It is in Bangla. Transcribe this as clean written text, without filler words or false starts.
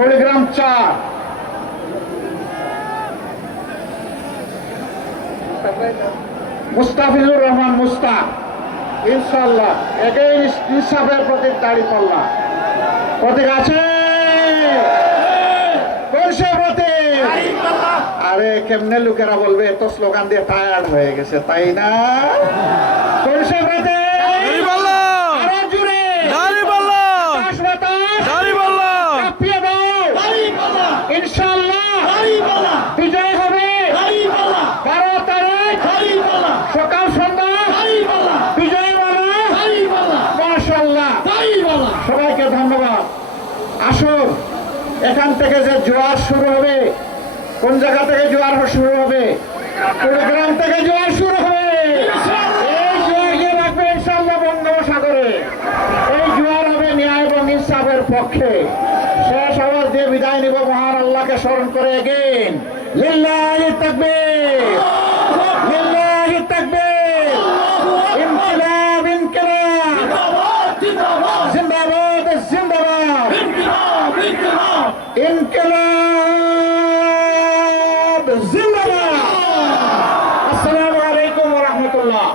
কুড়িগ্রাম 4, মুস্তাফিজুর রহমান মুস্তাক, ইনশাআল্লাহ এগেইন ইনসাফের প্রতীক দাঁড়িপাল্লা। প্রতীক আছে কোন সে প্রতীক? আরে কেমনে লোকেরা বলবে এত স্লোগান দিয়ে টায়ার্ড হয়ে গেছে, তাই না? কোন সে প্রতীক? আরো জোরে বাতাস কাঁপিয়ে দাও। ইনশাআল্লাহ বিজয় হবে 12 তারিখ সকাল সন্ধ্যা বিজয় মালা। মাশাআল্লাহ, সবাইকে ধন্যবাদ। আসুন, এখান থেকে যে জোয়ার শুরু হবে, কোন জায়গা থেকে জোয়ার শুরু হবে? কুড়িগ্রাম থেকে জোয়ার শুরু হবে। এই জোয়ার গিয়ে রাখবে ইনশাআল্লাহ বঙ্গোপসাগরে। এই জোয়ার হবে ন্যায় এবং ইনসাফের পক্ষে। শেষ আওয়াজ দিয়ে বিদায় নিব মহান আল্লাহকে স্মরণ করে। এগেইন লিল্লাহি তাকবীর, লিল্লাহি তাকবীর, ইনকিলাব ইনকিলাব, জিন্দাবাদ জিন্দাবাদ, ইনকিলাব জিন্দাবাদ। আসসালামু আলাইকুম ওয়া রাহমাতুল্লাহ।